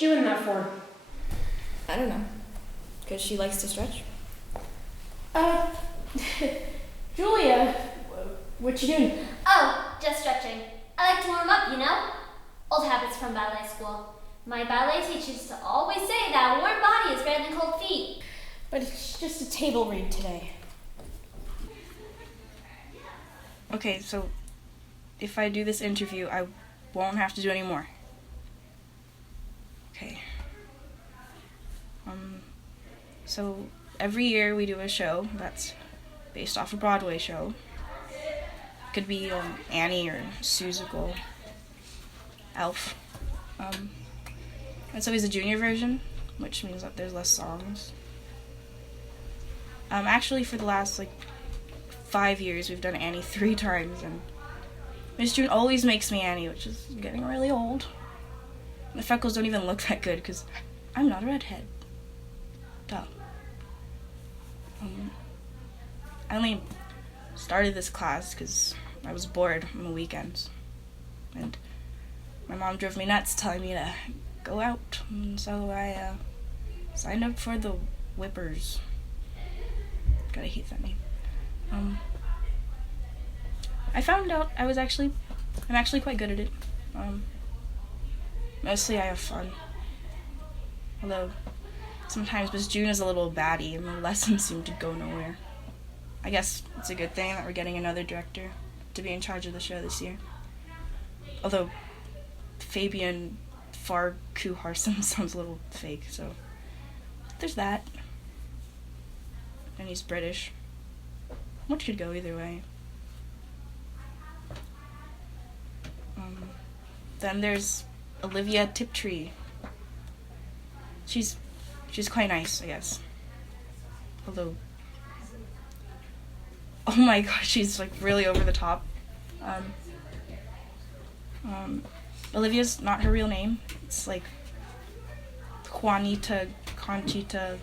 you doing that for? I don't know. Because she likes to stretch. Julia, what you doing? Oh, just stretching. I like to warm up, you know? Old habits from ballet school. My ballet teacher used to always say that a warm body is better than cold feet. But it's just a table read today. Okay, so if I do this interview, I won't have to do any more. Okay. So every year we do a show that's based off a Broadway show. Could be Annie or Seussical, Elf. It's always a junior version, which means that there's less songs. Actually, for the last 5 years, we've done Annie 3 times, and Miss June always makes me Annie, which is getting really old. The freckles don't even look that good because I'm not a redhead. Duh. I only started this class because I was bored on the weekends, and my mom drove me nuts telling me to go out, and so I signed up for the Whippers. God, I hate that name. I found out I'm actually quite good at it. Mostly I have fun. Although sometimes Miss June is a little batty and the lessons seem to go nowhere. I guess it's a good thing that we're getting another director to be in charge of the show this year. Although Fabian Farquharson sounds a little fake, so there's that. And he's British. Which could go either way. Then there's Olivia Tiptree. She's quite nice, I guess. Although, oh my gosh, she's really over the top. Olivia's not her real name. It's Juanita, Conchita,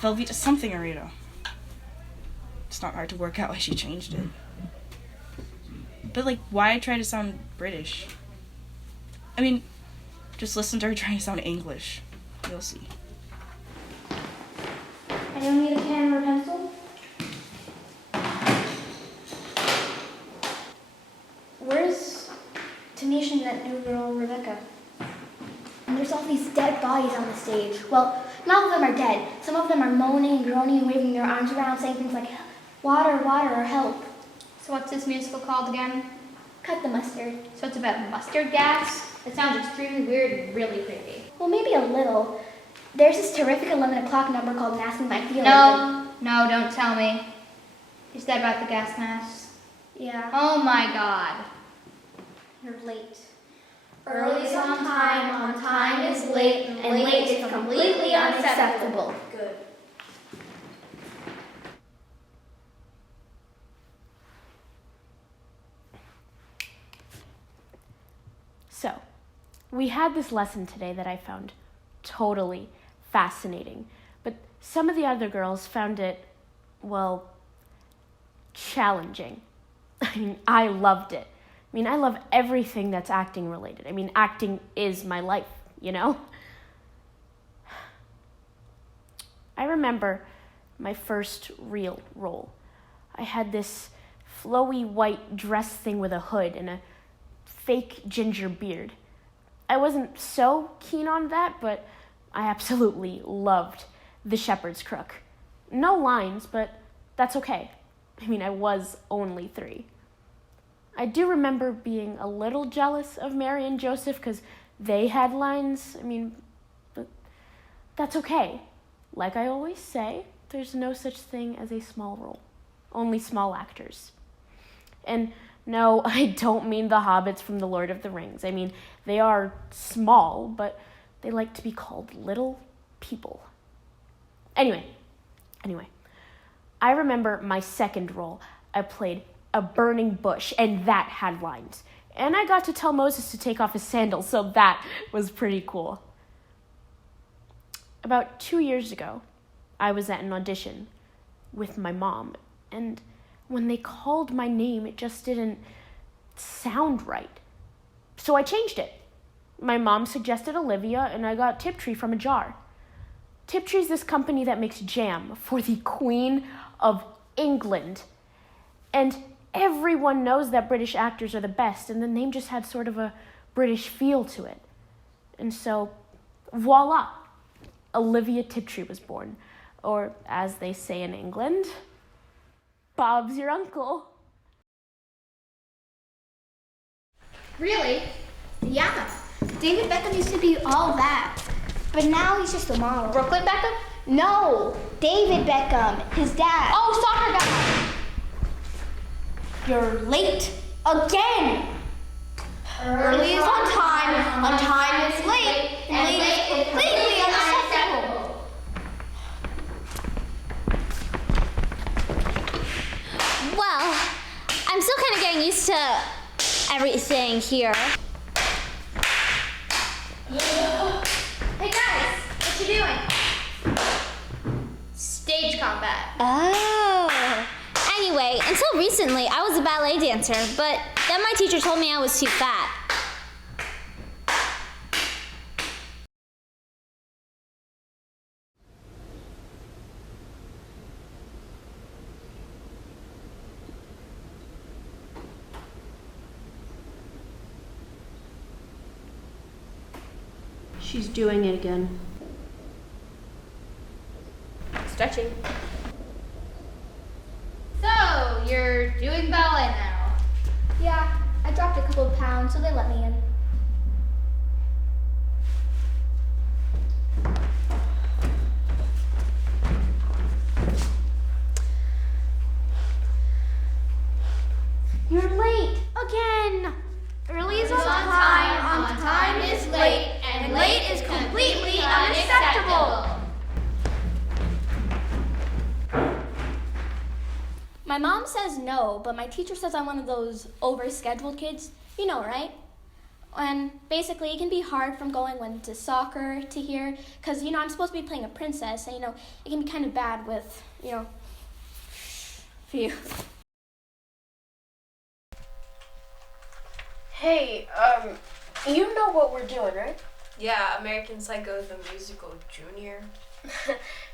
Velveeta, something Arito. It's not hard to work out why she changed it. But why try to sound British? I mean, just listen to her trying to sound English. You'll see. I don't need a pen or a pencil. Where's Tanisha and that new girl, Rebecca? And there's all these dead bodies on the stage. Well, not all of them are dead. Some of them are moaning and groaning and waving their arms around, saying things like, water, water, or help. So what's this musical called again? Cut the Mustard. So it's about mustard gas? It sounds extremely weird and really creepy. Well, maybe a little. There's this terrific 11 o'clock number called Masking My Feelings. No, don't tell me. Is that about the gas masks? Yeah. Oh my god. You're late. Early's on time is late, and late is completely unacceptable. Good. So, we had this lesson today that I found totally fascinating, but some of the other girls found it, well, challenging. I mean, I loved it. I mean, I love everything that's acting related. I mean, acting is my life, you know? I remember my first real role. I had this flowy white dress thing with a hood and a fake ginger beard. I wasn't so keen on that, but I absolutely loved the shepherd's crook. No lines, but that's okay. I mean, I was only 3. I do remember being a little jealous of Mary and Joseph because they had lines. I mean, but that's okay. Like I always say, there's no such thing as a small role. Only small actors. And no, I don't mean the hobbits from The Lord of the Rings. I mean, they are small, but they like to be called little people. Anyway, I remember my second role. I played a burning bush, and that had lines. And I got to tell Moses to take off his sandals, so that was pretty cool. About 2 years ago, I was at an audition with my mom, and when they called my name, it just didn't sound right. So I changed it. my mom suggested Olivia, and I got Tiptree from a jar. Tiptree's this company that makes jam for the Queen of England. And everyone knows that British actors are the best, and the name just had sort of a British feel to it. And so, voila, Olivia Tiptree was born. Or, as they say in England, Bob's your uncle. Really? Yeah. David Beckham used to be all that. But now he's just a model. Brooklyn Beckham? No, David Beckham, his dad. Oh, soccer guy. You're late again. Early is on time is late, and late is completely unacceptable. Well, I'm still kind of getting used to everything here. Hey guys, what you doing? Stage combat. Oh. Anyway, until recently, I was a ballet dancer, but then my teacher told me I was too fat. She's doing it again. Stretching. So, you're doing ballet now. Yeah, I dropped a couple of pounds, so they let me in. You're late again. Early is on time is late, and late is completely unacceptable. My mom says no, but my teacher says I'm one of those overscheduled kids. You know, right? And basically, it can be hard from going to soccer to here, because, I'm supposed to be playing a princess, and, it can be kind of bad with, phew. Hey, you know what we're doing, right? Yeah, American Psycho the Musical Junior.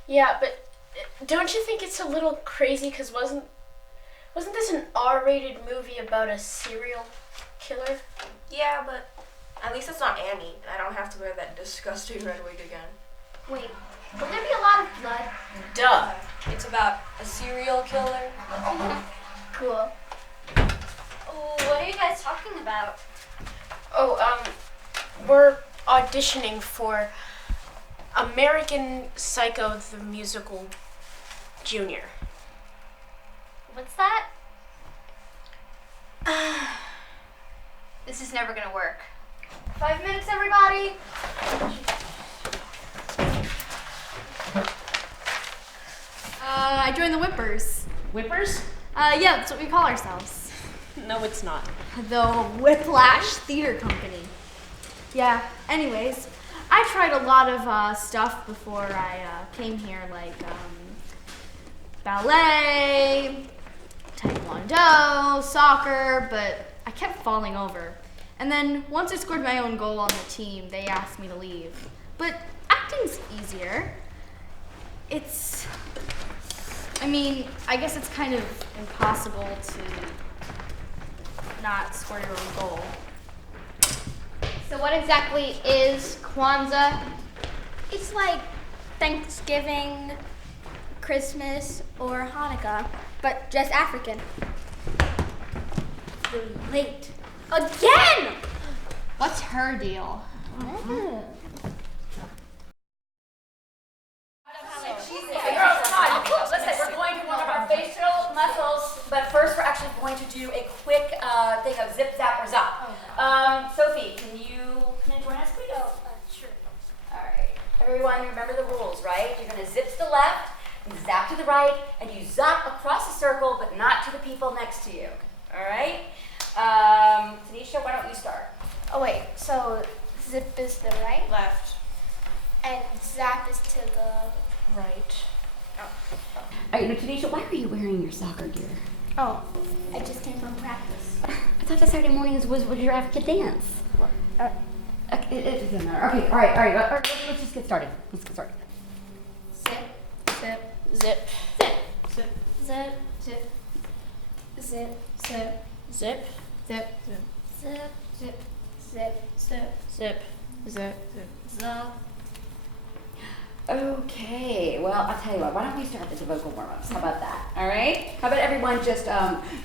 Yeah, but don't you think it's a little crazy, because wasn't this an R-rated movie about a serial killer? Yeah, but at least it's not Annie. I don't have to wear that disgusting red wig again. Wait, will there be a lot of blood? Duh. It's about a serial killer. Cool. What are you guys talking about? Oh, we're auditioning for American Psycho the Musical Junior. What's that? This is never gonna work. 5 minutes, everybody. I joined the Whippers. Whippers? Yeah, that's what we call ourselves. No, it's not. The Whiplash Theater Company. Yeah, anyways, I tried a lot of stuff before I came here, like ballet, taekwondo, soccer, but I kept falling over. And then once I scored my own goal on the team, they asked me to leave. But acting's easier. I guess it's kind of impossible to not score your own goal. So what exactly is Kwanzaa? It's like Thanksgiving, Christmas, or Hanukkah, but just African. You're late. Again! What's her deal? Listen, we're going to one of our facial muscles, but first we're actually going to do a quick thing of zip, zap, or zop. Sophie, can you join us, please? Sure. All right. Everyone, remember the rules, right? You're going to zip to the left, you zap to the right, and you zop across the circle, but not to the people next to you. All right? Tanisha, why don't you start? Oh wait, so zip is the right, Left. and zap is to the Right. All right, now Tanisha, why are you wearing your soccer gear? Oh, I just came from practice. I thought the Saturday mornings was your African dance. It doesn't matter. Okay, all right. Let's just get started. Zip, zip, Zip. zip, Zip. zip, zip, Zip. zip, Zip. zip, Zip, zip, zip, zip, Zip. zip, zip. Okay, well, I'll tell you what, why don't we start with the vocal warm-ups? How about that? All right? How about everyone just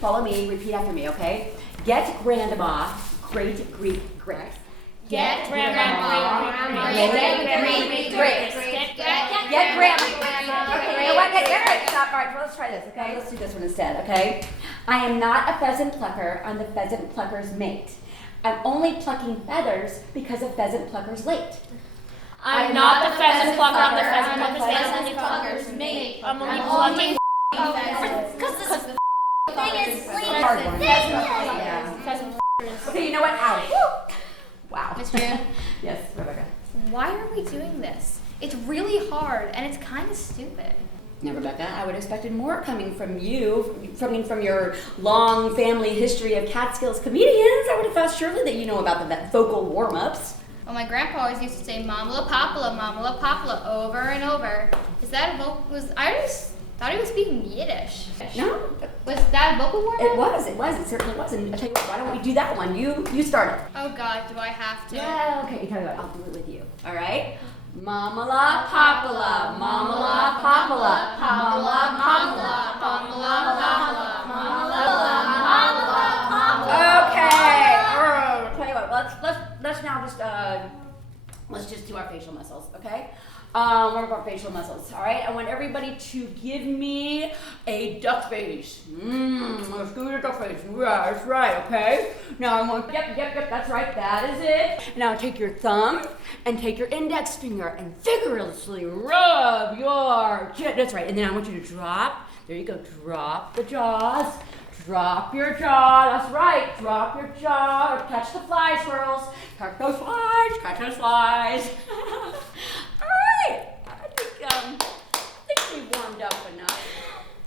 follow me, repeat after me, okay? Get grandma, great Greek grace. Get grandma, Great grace. Get grandma. Okay, you know what? All right, stop. All right, let's try this, okay? Let's do this one instead, okay? I am not a pheasant plucker, I'm the pheasant plucker's mate. I'm only plucking feathers because a pheasant plucker's late. I'm not the pheasant plucker, I'm the pheasant plucker's mate. I'm only plucking feathers. Because this thing is Hard one. Pheasant Okay, you know what? Ow. Wow. Miss June, Yes, Rebecca. why are we doing this? It's really hard and it's kind of stupid. Now, Rebecca, I would have expected more coming from you, from your long family history of Catskills comedians. I would have thought surely that you know about the vocal warm-ups. Well, my grandpa always used to say "Mamala Papala" over and over. Is that a vocal? I just thought he was speaking Yiddish. No, Was that a vocal warm-up? it certainly was. And I tell you what, why don't we do that one? You start it. Oh God, do I have to? Yeah, okay, tell you what, I'll do it with you. All right? Mamala Papala, Mamala Papala, Mamala Papala, Okay. Tell you what, let's now let's just do our facial muscles, okay? What about facial muscles? All right, I want everybody to give me a duck face. Let's do the duck face. Yeah, that's right, okay? Now I want, yep, that's right, that is it. Now take your thumb and take your index finger and vigorously rub your chin. That's right, and then I want you to drop, there you go, drop the jaws. Drop your jaw, that's right, drop your jaw, catch the fly swirls, catch those flies. All right, I think we warmed up enough.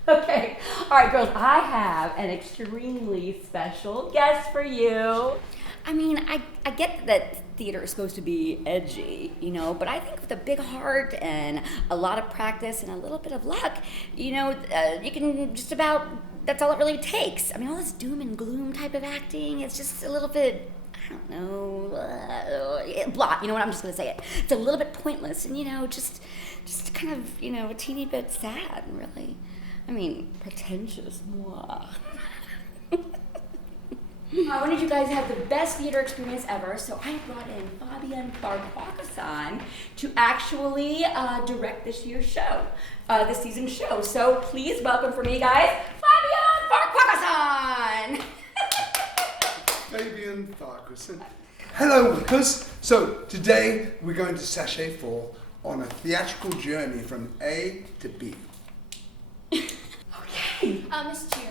Okay, all right, girls, I have an extremely special guest for you. I mean, I get that theater is supposed to be edgy, you know, but I think with a big heart and a lot of practice and a little bit of luck, you know, you can just about, that's all it really takes. I mean, all this doom and gloom type of acting, it's just a little bit, I don't know, blah, you know what, I'm just going to say it. It's a little bit pointless and, you know, just kind of, you know, a teeny bit sad, really. I mean, pretentious, moi. I wanted you guys to have the best theater experience ever, so I brought in Fabian Farquharson to actually direct this year's show, this season's show. So please welcome for me, guys, Fabian Farquharson! Fabian Farquharson. Hello, workers. So today we're going to Sachet Fall on a theatrical journey from A to B. Okay. Miss June,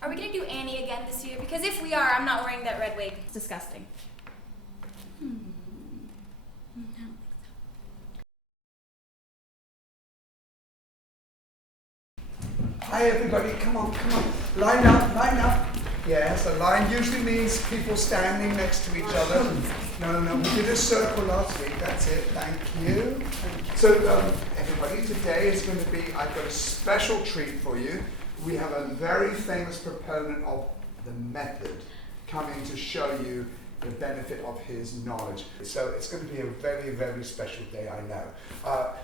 are we gonna do Annie again this year? Because if we are, I'm not wearing that red wig. It's disgusting. Hi everybody, come on. Line up. Yes, a line usually means people standing next to each other. No, we did a circle last week, that's it, thank you. So everybody, today is going to be, I've got a special treat for you. We have a very famous proponent of the method coming to show you the benefit of his knowledge. So it's going to be a very, very special day, I know.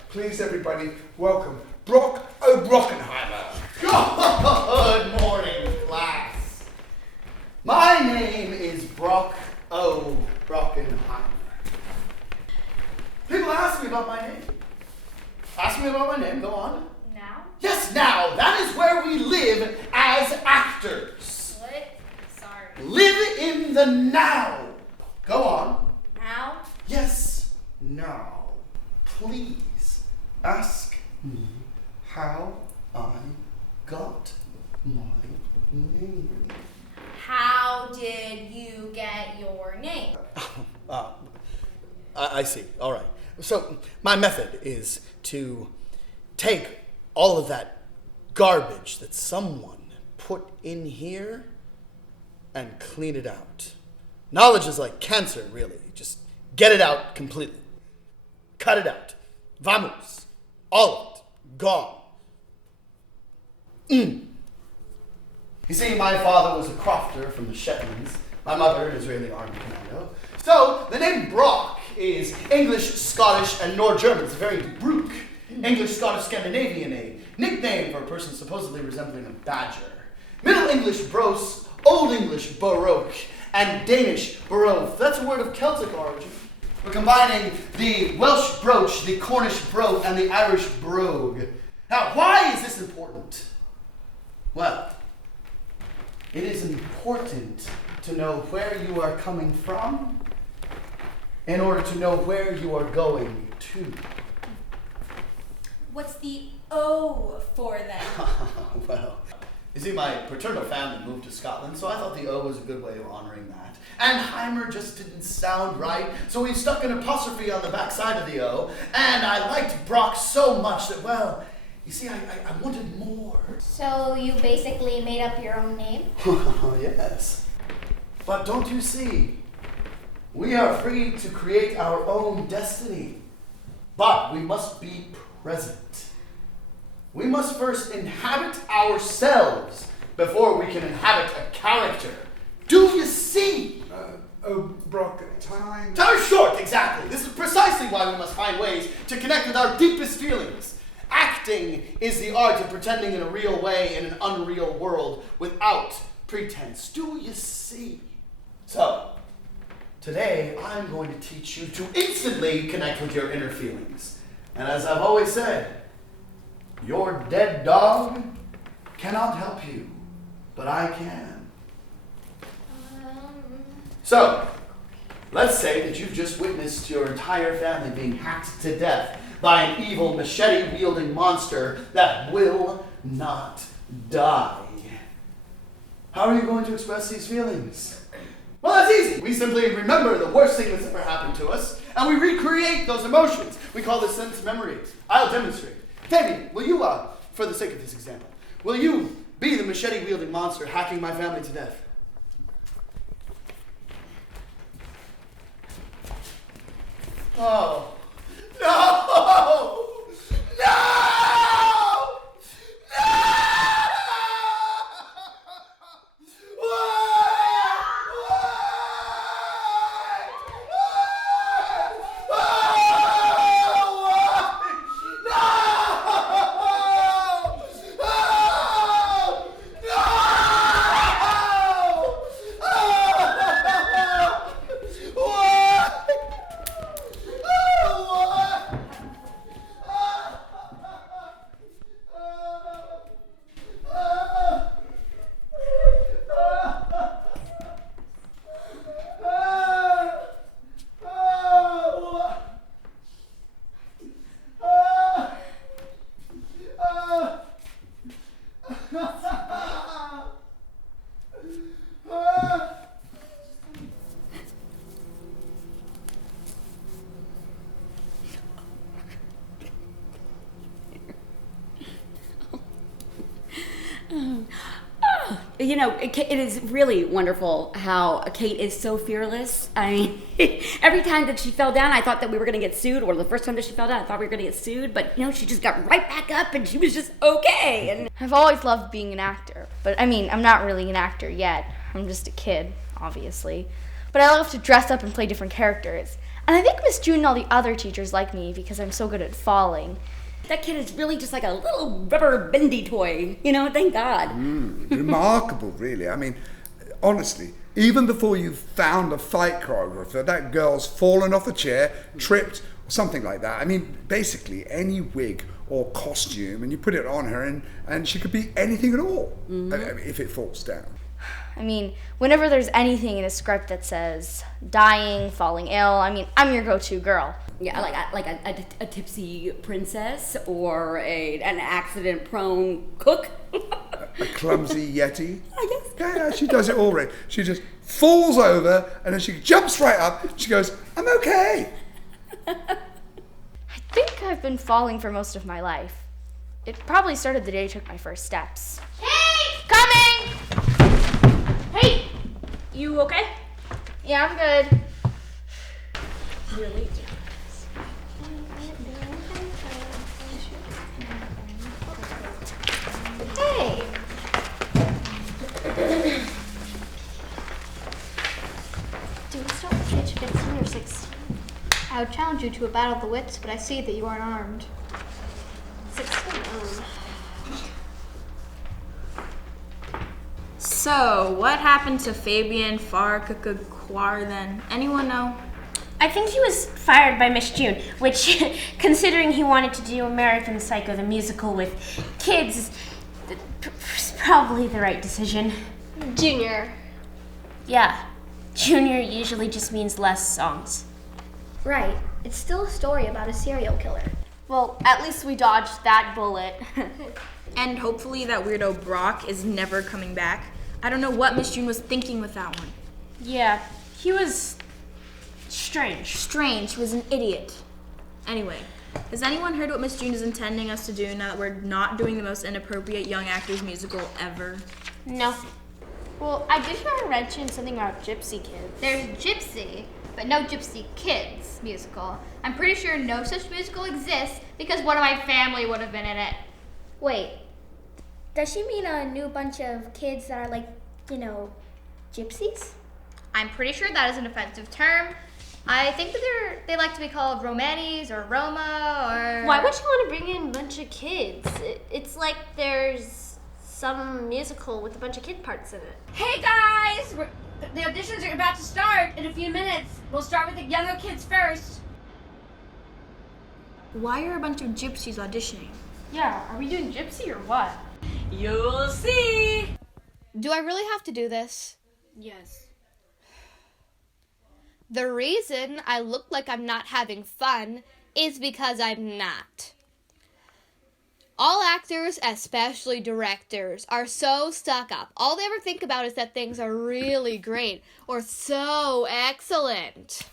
Please everybody, welcome Brock O'Brockenheimer. Good morning, class. My name is Brock O'Brockenheimer. People ask me about my name. Ask me about my name, go on. Now? Yes, now! That is where we live as actors. What? Sorry. Live in the now. Go on. Now? Yes, now. Please ask me how I got my name. How did you get your name? I see. All right. So my method is to take all of that garbage that someone put in here and clean it out. Knowledge is like cancer, really. Just Get it out completely. Cut it out. Vamos. All of it. Gone. You see, my father was a crofter from the Shetlands. My mother, an Israeli army commando. So, the name Brock is English, Scottish, and Nord-German. It's very Brook. English, Scottish, Scandinavian, a nickname for a person supposedly resembling a badger. Middle English Bros, Old English Baroque, and Danish Baroque. That's a word of Celtic origin. We're combining the Welsh brooch, the Cornish brogue, and the Irish brogue. Now, why is this important? Well, it is important to know where you are coming from in order to know where you are going to. What's the O for then? Well, you see, my paternal family moved to Scotland, so I thought the O was a good way of honoring that. And Heimer just didn't sound right, so we stuck an apostrophe on the backside of the O, and I liked Brock so much that, well, you see, I wanted more. So you basically made up your own name? Yes. But don't you see, we are free to create our own destiny. But we must be present. We must first inhabit ourselves before we can inhabit a character. Do you see? Brock, time. Time short, exactly. This is precisely why we must find ways to connect with our deepest feelings. Acting is the art of pretending in a real way in an unreal world without pretense. Do you see? So, today I'm going to teach you to instantly connect with your inner feelings. And as I've always said, your dead dog cannot help you, but I can. So, let's say that you've just witnessed your entire family being hacked to death by an evil machete-wielding monster that will not die. How are you going to express these feelings? Well, that's easy. We simply remember the worst thing that's ever happened to us, and we recreate those emotions. We call this sense memory. I'll demonstrate. Fabian, will you, for the sake of this example, will you be the machete-wielding monster hacking my family to death? Oh. No! No! No! You know, it is really wonderful how Kate is so fearless. I mean, every time that she fell down, I thought that we were going to get sued, or the first time that she fell down, I thought we were going to get sued, but, you know, she just got right back up and she was just okay. And I've always loved being an actor, but I mean, I'm not really an actor yet. I'm just a kid, obviously. But I love to dress up and play different characters. And I think Miss June and all the other teachers like me because I'm so good at falling. that kid is really just like a little rubber bendy toy, you know, thank God. Remarkable, really. I mean, honestly, even before you found a fight choreographer, that girl's fallen off a chair, tripped, or something like that. I mean, basically, any wig or costume, and you put it on her, and she could be anything at all, if it falls down. I mean, whenever there's anything in a script that says dying, falling ill, I mean, I'm your go-to girl. Yeah, like a tipsy princess or an accident-prone cook. A clumsy yeti. Yes. Yeah, she does it all right. She just falls over and then she jumps right up. She goes, I'm okay. I think I've been falling for most of my life. It probably started the day I took my first steps. Hey! Coming! Hey! You okay? Yeah, I'm good. we're late. Hey! Do we start with age 15 or 16? I would challenge you to a battle of the wits, but I see that you aren't armed. 16. So, what happened to Fabian Farquhar then? Anyone know? I think he was fired by Miss June, which, considering he wanted to do American Psycho the musical with kids, is probably the right decision. Junior. Yeah, junior usually just means less songs. Right. It's still a story about a serial killer. Well, at least we dodged that bullet. And hopefully that weirdo Brock is never coming back. I don't know what Miss June was thinking with that one. Yeah, he was strange. Strange, he was an idiot. Anyway, has anyone heard what Miss June is intending us to do now that we're not doing the most inappropriate young actors musical ever? No. Well, I did hear her mention something about Gypsy Kids. There's Gypsy, but no Gypsy Kids musical. I'm pretty sure no such musical exists because one of my family would have been in it. Wait, does she mean a new bunch of kids that are like, gypsies? I'm pretty sure that is an offensive term. I think that they like to be called Romanis or Roma or... Why would you want to bring in a bunch of kids? It's like there's some musical with a bunch of kid parts in it. Hey guys! The auditions are about to start in a few minutes. We'll start with the younger kids first. Why are a bunch of gypsies auditioning? Yeah, are we doing Gypsy or what? You'll see! Do I really have to do this? Yes. The reason I look like I'm not having fun is because I'm not. All actors, especially directors, are so stuck up. All they ever think about is that things are really great or so excellent.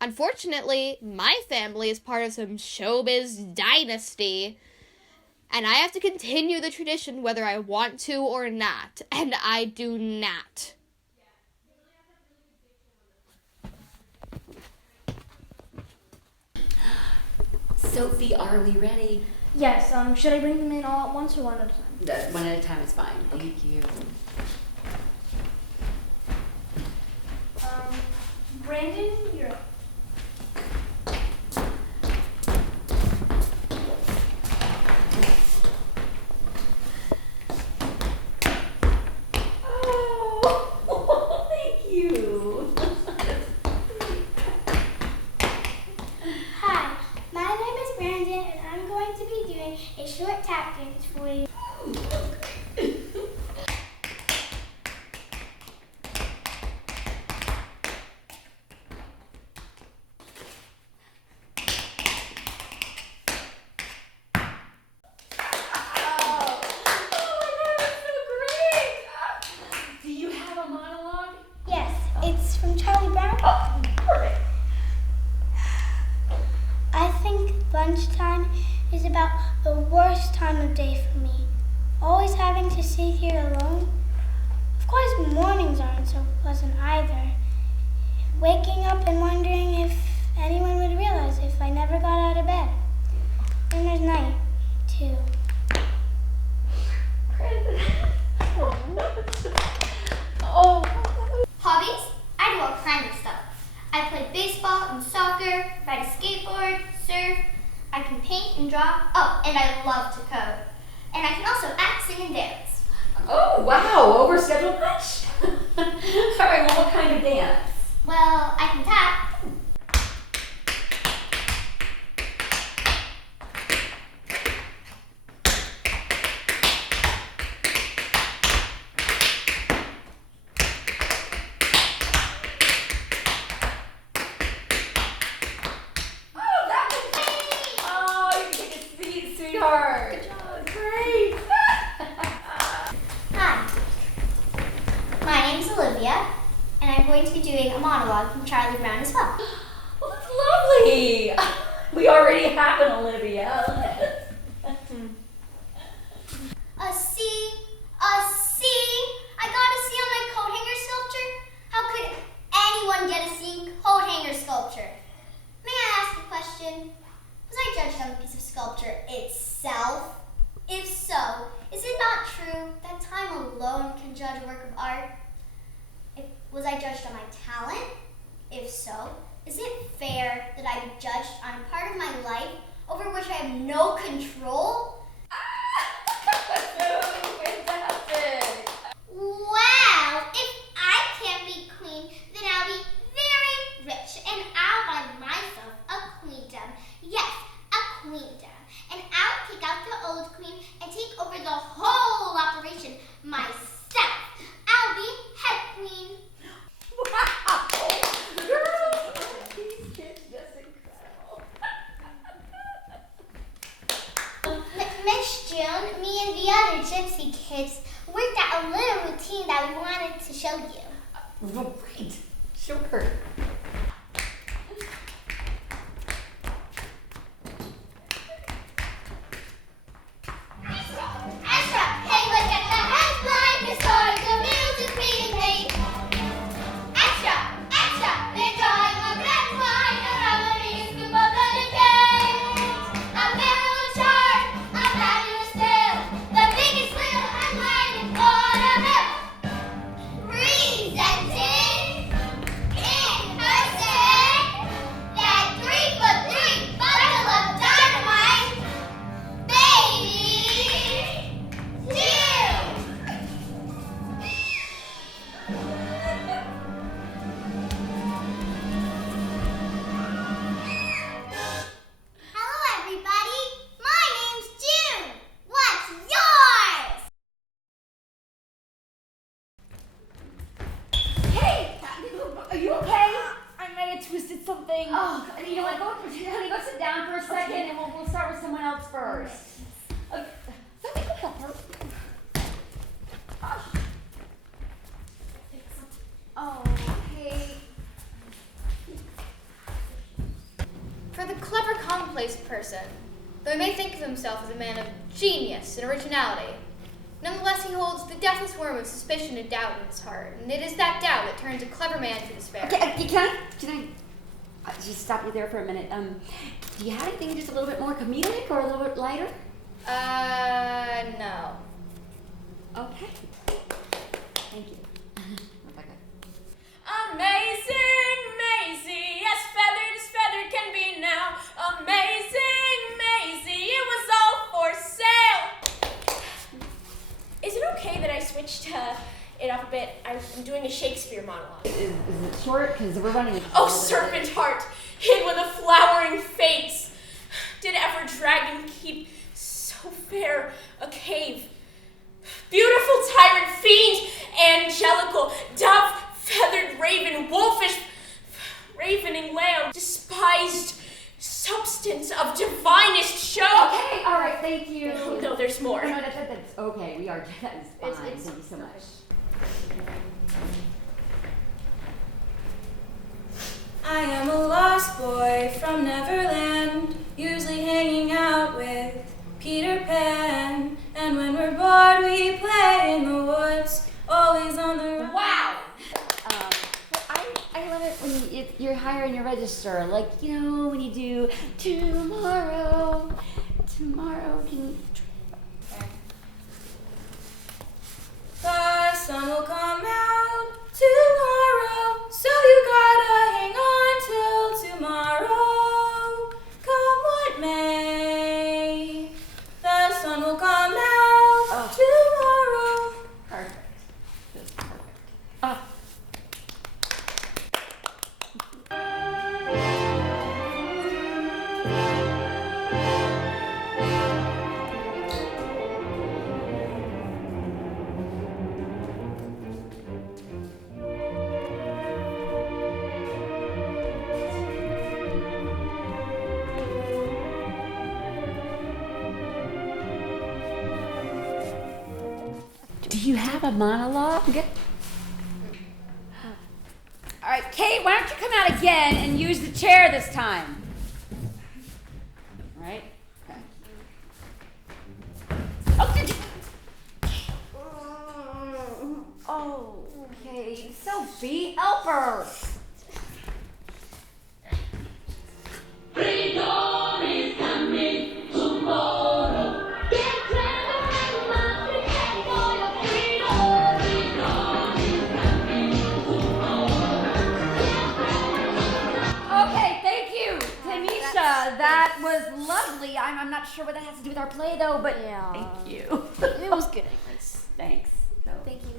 Unfortunately, my family is part of some showbiz dynasty, and I have to continue the tradition whether I want to or not, and I do not. Sophie, are we ready? Yes, should I bring them in all at once or one at a time? One at a time is fine. Thank you. Brandon, you're up. Oh, thank you. Hi, my name is Brandon, and I'm going to be doing a short tap dance for you. Yes, it's from Charlie Brown. Oh, perfect. I think lunchtime is about the worst time of day for me. Always having to sit here alone. Of course, mornings aren't so pleasant either. Waking up and wondering if anyone would realize if I never got out of bed. And there's night, too. Hobbies? I do all kinds of stuff. I play baseball and soccer, ride a skateboard, surf. I can paint and draw. Oh, and I love to code. And I can also act, sing, and dance. Oh, wow. Overscheduled much? All right, well, what kind of dance? Well, I can tap. Sweetheart. Good job. Great. Hi. My name's Olivia, and I'm going to be doing a monologue from Charlie Brown as well. Well, that's lovely. We already have an Olivia. A C. I got a C on my coat hanger sculpture. How could anyone get a C coat hanger itself? If so, is it not true that time alone can judge a work of art? Was I judged on my talent? If so, is it fair that I be judged on a part of my life over which I have no control? Fantastic! Wow! If I can't be queen, then I'll be very rich and I'll buy myself a queendom. Yes, a queendom. And I'll kick out the old queen and take over the whole operation myself. I'll be head queen. Wow! Girl, these kids just incredible. Miss June, me and the other gypsy kids worked out a little routine that we wanted to show you. Oh, great. Sure. Extra! Hey, look at the headline! Historical music reading page! Extra! Extra! They're drawing a red line around the scoop of the decade! A miracle chart! A fabulous tale! The biggest little headline in all of it! Presenting in person that 3-foot-3 bundle of dynamite! Baby June! Hello, everybody. My name's June. What's yours? Hey! Are you okay? I might have twisted something. Oh, you know what? Honey, go sit down for a second and we'll start with someone else first. Somebody go help her. Oh, hey. For the clever, commonplace person, though he may think of himself as a man of genius and originality, nonetheless he holds the deathless worm of suspicion and doubt in his heart, and it is that doubt that turns a clever man to despair. Okay, can I just stop you there for a minute? Do you have anything just a little bit more comedic or a little bit lighter? No. Okay. Thank you. Rebecca. Amazing Maisie, as feathered can be now. Amazing Maisie, it was all for sale. Is it okay that I switched it up a bit? I'm doing a Shakespeare monologue. Is it short? Because we're running. Oh, serpent heart, hid with a flowering face. Did ever dragon keep so fair a cave? Beautiful tyrant, fiend, angelical, dove, feathered raven, wolfish, ravening lamb, despised substance of divinest show. Okay, all right, thank you. No, there's more. No, that's okay. We are. That is fine. Thank you so much. I am a lost boy from Neverland, usually hanging out with Peter Pan. And when we're bored, we play in the woods, always on the run. Wow! I love it when you're higher in your register, like, you know, when you do tomorrow can. The sun will come out tomorrow, so you gotta hang on till tomorrow. Come what may, the sun will come out tomorrow. Perfect. Just perfect. Ah. Do you have a monologue? All right, Kate, why don't you come out again and use the chair this time? All right. Oh, Kate, Sophie, help her. Freedom is coming tomorrow. not sure what that has to do with our play, though, but... Yeah. Thank you. It was good. Thanks. No. Thank you.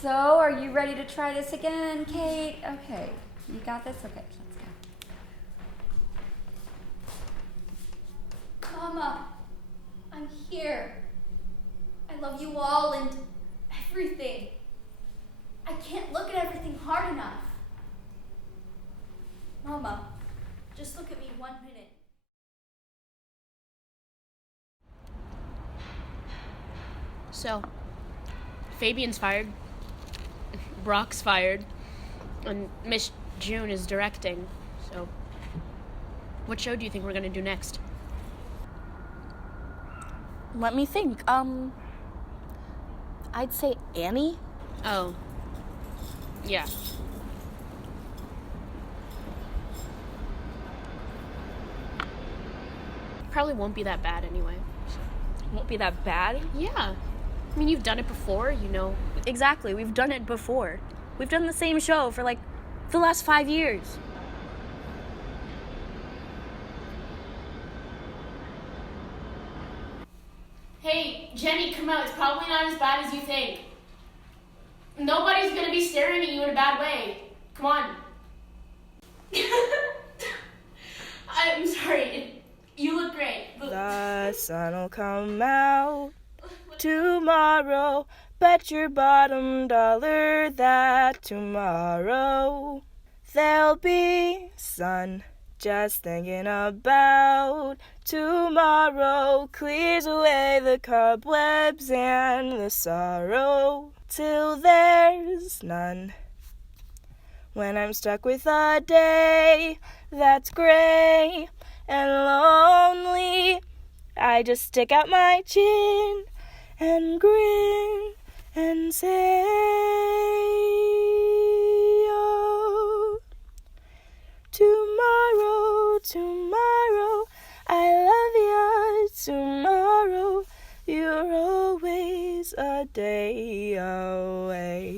So, are you ready to try this again, Kate? Okay. You got this? Okay, let's go. Mama, I'm here. I love you all and everything. I can't look at everything hard enough. Mama, just look at me 1 minute. So, Fabian's fired, Brock's fired, and Miss June is directing. So, what show do you think we're gonna do next? Let me think. I'd say Annie. Oh, yeah. Probably won't be that bad anyway. Won't be that bad. Yeah. I mean, you've done it before, you know. Exactly. We've done it before. We've done the same show for like the last 5 years. Hey, Jenny, come out. It's probably not as bad as you think. Nobody's gonna be staring at you in a bad way. Come on. I'm sorry. You look great. Look. The sun'll come out tomorrow. Bet your bottom dollar that tomorrow there'll be sun. Just thinking about tomorrow clears away the cobwebs and the sorrow till there's none. When I'm stuck with a day that's gray and lonely, I just stick out my chin and grin and say, oh, tomorrow, tomorrow, I love you, tomorrow, you're always a day away.